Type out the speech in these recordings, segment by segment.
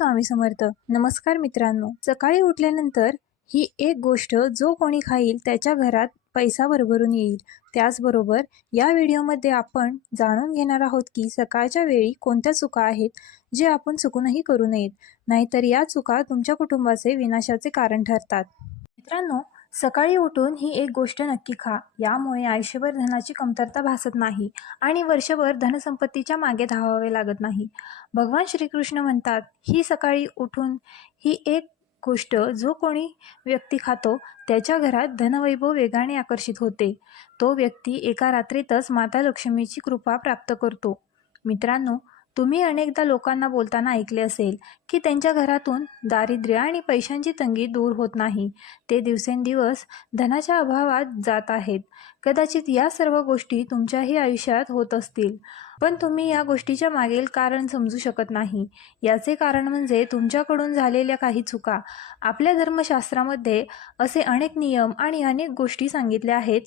स्वामी समर्थ. नमस्कार मित्रांनो. सकाळी उठल्यानंतर ही एक गोष्ट जो कोणी खाईल त्याच्या घरात पैसा भरभरून येईल. त्याचबरोबर या व्हिडिओमध्ये आपण जाणून घेणार आहोत की सकाळच्या वेळी कोणत्या चुका आहेत जे आपण चुकूनही करू नयेत. नाहीतर या चुका तुमच्या कुटुंबाचे विनाशाचे कारण ठरतात. मित्रांनो सकाळी उठून ही एक गोष्ट नक्की खा. यामुळे आयुष्यभर धनाची कमतरता भासत नाही आणि वर्षभर धनसंपत्तीच्या मागे धावावे लागत नाही. भगवान श्रीकृष्ण म्हणतात ही सकाळी उठून ही एक गोष्ट जो कोणी व्यक्ती खातो त्याच्या घरात धनवैभव वेगाने आकर्षित होते. तो व्यक्ती एका रात्रीतच माता लक्ष्मीची कृपा प्राप्त करतो. मित्रांनो तुम्ही अनेकदा लोकांना बोलताना ऐकले असेल की त्यांच्या घरातून दारिद्र्य आणि पैशांची तंगी दूर होत नाही. ते दिवसेंदिवस धनाच्या अभावात जात आहेत. कदाचित या सर्व गोष्टी तुमच्याही आयुष्यात होत असतील. पण तुम्ही या गोष्टीच्या मागील कारण समजू शकत नाही. याचे कारण म्हणजे तुमच्याकडून झालेल्या काही चुका. आपल्या धर्मशास्त्रामध्ये असे अनेक नियम आणि अनेक गोष्टी सांगितल्या आहेत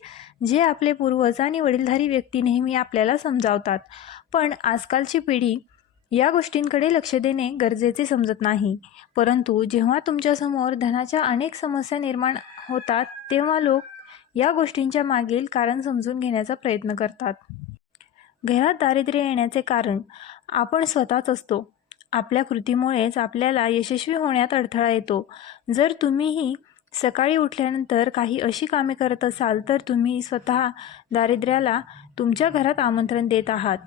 जे आपले पूर्वज आणि वडीलधारी व्यक्ती नेहमी आपल्याला समजावतात. पण आजकालची पिढी या गोष्टींकडे लक्ष देणे गरजेचे समजत नाही. परंतु जेव्हा तुमच्यासमोर धनाच्या अनेक समस्या निर्माण होतात तेव्हा लोक या गोष्टींच्या मागील कारण समजून घेण्याचा प्रयत्न करतात. घरात दारिद्र्य येण्याचे कारण. आपण स्वतःच असतो. आपल्या कृतीमुळेच आपल्याला यशस्वी होण्यात अडथळा येतो. जर तुम्हीही सकाळी उठल्यानंतर काही अशी कामे करत असाल तर तुम्ही स्वतः दारिद्र्याला तुमच्या घरात आमंत्रण देत आहात.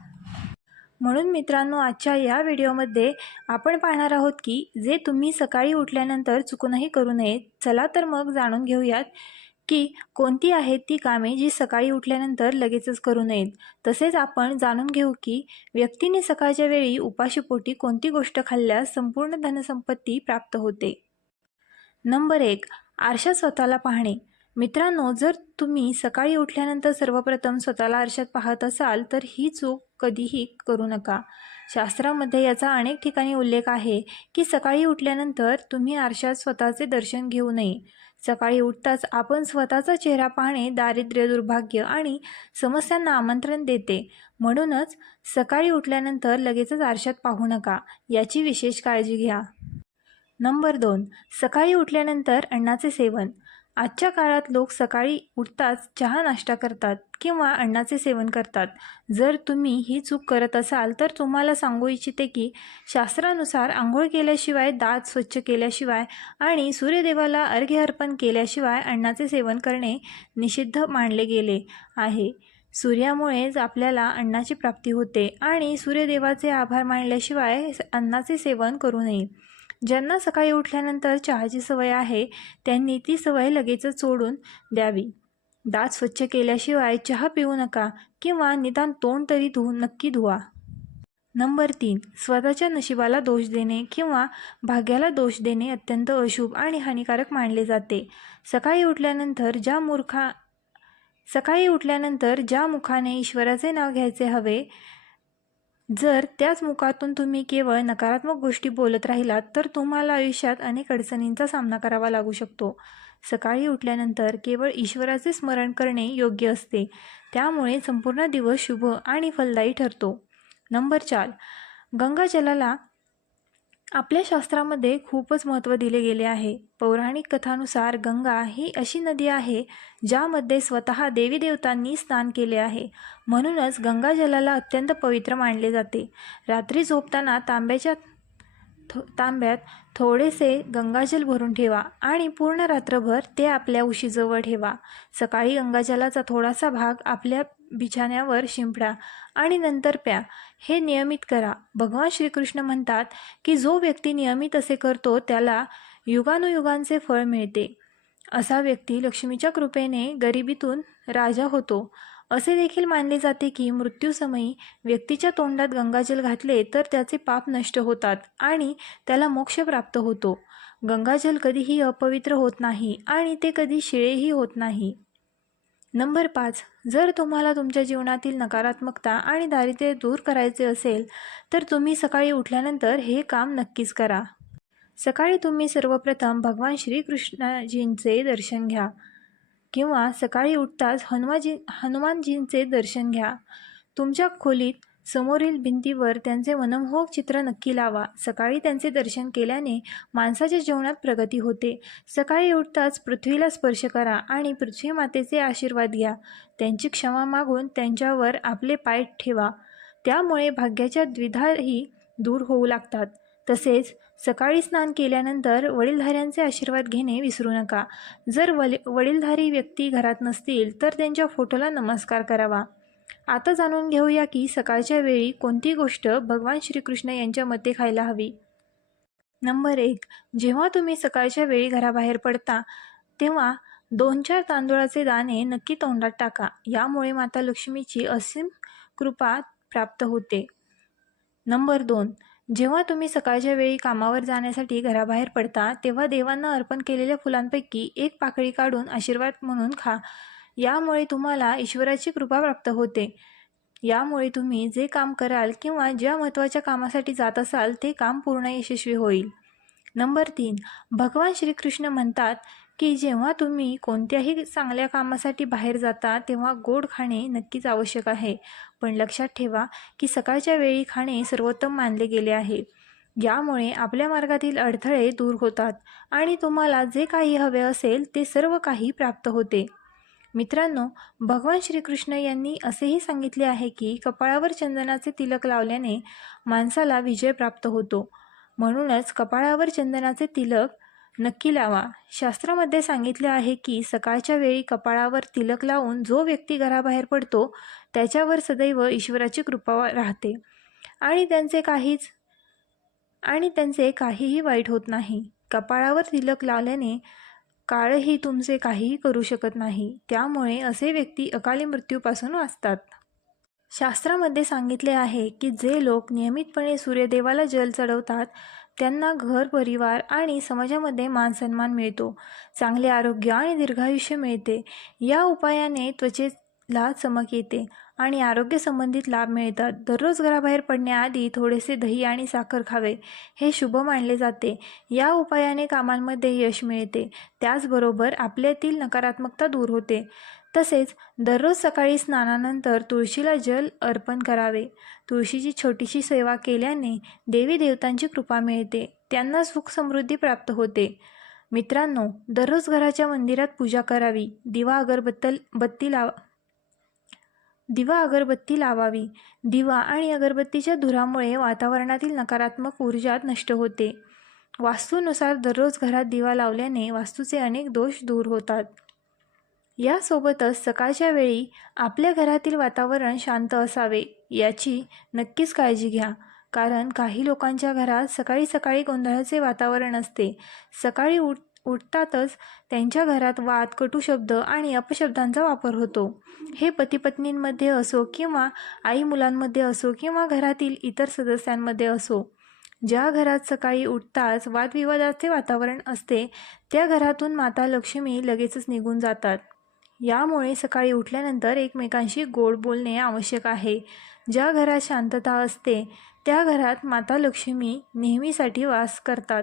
म्हणून मित्रांनो आजच्या या व्हिडिओमध्ये आपण पाहणार आहोत की जे तुम्ही सकाळी उठल्यानंतर चुकूनही करू नये चला तर मग जाणून घेऊयात. की कोणती आहेत ती कामे जी सकाळी उठल्यानंतर लगेचच करू नयेत. तसेच आपण जाणून घेऊ की व्यक्तीने सकाळच्या वेळी उपाशीपोटी कोणती गोष्ट खाल्ल्यास संपूर्ण धनसंपत्ती प्राप्त होते. नंबर एक आरशात स्वतःला पाहणे. मित्रांनो जर तुम्ही सकाळी उठल्यानंतर सर्वप्रथम स्वतःला आरशात पाहत असाल तर ही चूक कधीही करू नका. शास्त्रामध्ये याचा अनेक ठिकाणी उल्लेख आहे की सकाळी उठल्यानंतर तुम्ही आरशात स्वतःचे दर्शन घेऊ नये. सकाळी उठताच आपण स्वतःचा चेहरा पाहणे दारिद्र्य दुर्भाग्य आणि समस्यांना आमंत्रण देते. म्हणूनच सकाळी उठल्यानंतर लगेचच आरशात पाहू नका याची विशेष काळजी घ्या. नंबर दोन. सकाळी उठल्यानंतर अन्नाचे सेवन. आजच्या काळात लोक सकाळी उठताच चहा नाश्ता करतात किंवा अन्नाचे सेवन करतात. जर तुम्ही ही चूक करत असाल तर तुम्हाला सांगू इच्छिते की शास्त्रानुसार आंघोळ केल्याशिवाय दात स्वच्छ केल्याशिवाय आणि सूर्यदेवाला अर्घ्य अर्पण केल्याशिवाय अन्नाचे सेवन करणे निषिद्ध मानले गेले आहे. सूर्यामुळेच आपल्याला अन्नाची प्राप्ती होते आणि सूर्यदेवाचे आभार मानल्याशिवाय अन्नाचे सेवन करू नये. ज्यांना सकाळी उठल्यानंतर चहाची सवय आहे त्यांनी ती सवय लगेचच सोडून द्यावी. दात स्वच्छ केल्याशिवाय चहा पिऊ नका किंवा निदान तोंड तरी धुवून नक्की धुवा. नंबर तीन स्वतःच्या नशिबाला दोष देणे किंवा भाग्याला दोष देणे अत्यंत अशुभ आणि हानिकारक मानले जाते. सकाळी उठल्यानंतर ज्या मूर्खा सकाळी उठल्यानंतर ज्या मुखाने ईश्वराचे नाव घ्यायचे हवे जर त्याच मुखातून तुम्ही केवळ नकारात्मक गोष्टी बोलत राहिलात तर तुम्हाला आयुष्यात अनेक अडचणींचा सामना करावा लागू शकतो. सकाळी उठल्यानंतर केवळ ईश्वराचे स्मरण करणे योग्य असते. त्यामुळे संपूर्ण दिवस शुभ आणि फलदायी ठरतो. नंबर चार गंगाजलाला आपल्या शास्त्रामध्ये खूपच महत्त्व दिले गेले आहे. पौराणिक कथानुसार गंगा ही अशी नदी आहे ज्यामध्ये स्वतः देवी देवतांनी स्नान केले आहे. म्हणूनच गंगाजलाला अत्यंत पवित्र मानले जाते. रात्री झोपताना तांब्याच्या थो तांब्यात थोडेसे गंगाजल भरून ठेवा आणि पूर्ण रात्रभर ते आपल्या उशीजवळ ठेवा. सकाळी गंगाजलाचा थोडासा भाग आपल्या बिछाण्यावर शिंपडा आणि नंतर प्या. हे नियमित करा. भगवान श्रीकृष्ण म्हणतात की जो व्यक्ती नियमित असे करतो त्याला युगानुयुगांचे फळ मिळते. असा व्यक्ती लक्ष्मीच्या कृपेने गरिबीतून राजा होतो. असे देखील मानले जाते की मृत्यूसमयी व्यक्तीच्या तोंडात गंगाजल घातले तर त्याचे पाप नष्ट होतात आणि त्याला मोक्ष प्राप्त होतो. गंगाजल कधीही अपवित्र होत नाही आणि ते कधी शिळेही होत नाही. नंबर पाच. जर तुम्हाला तुमच्या जीवनातील नकारात्मकता आणि दारिद्र्य दूर करायचे असेल तर तुम्ही सकाळी उठल्यानंतर हे काम नक्कीच करा. सकाळी तुम्ही सर्वप्रथम भगवान श्रीकृष्णजींचे दर्शन घ्या. किंवा सकाळी उठताच हनुमाजी हनुमानजींचे दर्शन घ्या. तुमच्या खोलीत समोरील भिंतीवर त्यांचे मनमोहक चित्र नक्की लावा. सकाळी त्यांचे दर्शन केल्याने माणसाच्या जीवनात प्रगती होते. सकाळी उठताच पृथ्वीला स्पर्श करा आणि पृथ्वी मातेचे आशीर्वाद घ्या. त्यांची क्षमा मागून त्यांच्यावर आपले पाय ठेवा. त्यामुळे भाग्याच्या द्विधाही दूर होऊ लागतात. तसेच सकाळी स्नान केल्यानंतर वडीलधाऱ्यांचे आशीर्वाद घेणे विसरू नका. जर वली वडीलधारी व्यक्ती घरात नसतील तर त्यांच्या फोटोला नमस्कार करावा. आता जाणून घेऊया की सकाळच्या वेळी कोणती गोष्ट भगवान श्रीकृष्ण यांच्या मते खायला हवी. नंबर एक जेव्हा तुम्ही सकाळच्या वेळी घराबाहेर पडता तेव्हा दोन चार तांदूळाचे दाणे नक्की तोंडात टाका. यामुळे माता लक्ष्मीची असीम कृपा प्राप्त होते. नंबर दोन जेव्हा तुम्ही सकाळच्या वेळी कामावर जाण्यासाठी घराबाहेर पडता तेव्हा देवांना अर्पण केलेल्या फुलांपैकी एक पाकळी काढून आशीर्वाद म्हणून खा. यामुळे तुम्हाला ईश्वराची कृपा प्राप्त होते. यामुळे तुम्ही जे काम कराल किंवा ज्या महत्त्वाच्या कामासाठी जात असाल ते काम पूर्ण यशस्वी होईल. नंबर तीन. भगवान श्रीकृष्ण म्हणतात की जेव्हा तुम्ही कोणत्याही चांगल्या कामासाठी बाहेर जाता तेव्हा गोड खाणे नक्कीच आवश्यक आहे. पण लक्षात ठेवा की सकाळच्या वेळी खाणे सर्वोत्तम मानले गेले आहे. यामुळे आपल्या मार्गातील अडथळे दूर होतात आणि तुम्हाला जे काही हवे असेल ते सर्व काही प्राप्त होते. मित्रांनो भगवान श्रीकृष्ण यांनी असेही सांगितले आहे की कपाळावर चंदनाचे तिलक लावल्याने माणसाला विजय प्राप्त होतो. म्हणूनच कपाळावर चंदनाचे तिलक नक्की लावा. शास्त्रामध्ये सांगितले आहे की सकाळच्या वेळी कपाळावर तिलक लावून जो व्यक्ती घराबाहेर पडतो त्याच्यावर सदैव ईश्वराची कृपा राहते. आणि त्यांचे काहीच आणि त्यांचे काहीही वाईट होत नाही. कपाळावर तिलक लावल्याने काळही तुमचे काहीही करू शकत नाही. त्यामुळे असे व्यक्ती अकाली मृत्यूपासून वाचतात. शास्त्रामध्ये सांगितले आहे की जे लोक नियमितपणे सूर्यदेवाला जल चढवतात त्यांना घर परिवार आणि समाजामध्ये मानसन्मान मिळतो. चांगले आरोग्य आणि दीर्घायुष्य मिळते. या उपायाने ला चमक येते आणि आरोग्यसंबंधित लाभ मिळतात. दररोज घराबाहेर पडण्याआधी थोडेसे दही आणि साखर खावे हे शुभ मानले जाते. या उपायाने कामांमध्ये यश मिळते. त्याचबरोबर आपल्यातील नकारात्मकता दूर होते. तसेच दररोज सकाळी स्नानानंतर तुळशीला जल अर्पण करावे. तुळशीची छोटीशी सेवा केल्याने देवी देवतांची कृपा मिळते. त्यांना सुख समृद्धी प्राप्त होते. मित्रांनो दररोज घराच्या मंदिरात पूजा करावी. दिवा अगरबत्तल बत्ती लावा दिवा अगरबत्ती लावावी. दिवा आणि अगरबत्तीच्या धुरामुळे वातावरणातील नकारात्मक ऊर्जा नष्ट होते. वास्तूनुसार दररोज घरात दिवा लावल्याने वास्तूचे अनेक दोष दूर होतात. यासोबतच सकाळच्या वेळी आपल्या घरातील वातावरण शांत असावे याची नक्कीच काळजी घ्या. कारण काही लोकांच्या घरात सकाळी सकाळी गोंधळाचे वातावरण असते. सकाळी उठ उठतातच त्यांच्या घरात वाद कटू शब्द आणि अपशब्दांचा वापर होतो. हे पतीपत्नींमध्ये असो किंवा आई मुलांमध्ये असो किंवा घरातील इतर सदस्यांमध्ये असो ज्या घरात सकाळी उठताच वादविवादाचे वातावरण असते त्या घरातून माता लक्ष्मी लगेचच निघून जातात. यामुळे सकाळी उठल्यानंतर एकमेकांशी गोड बोलणे आवश्यक आहे. ज्या घरात शांतता असते त्या घरात माता लक्ष्मी नेहमीसाठी वास करतात.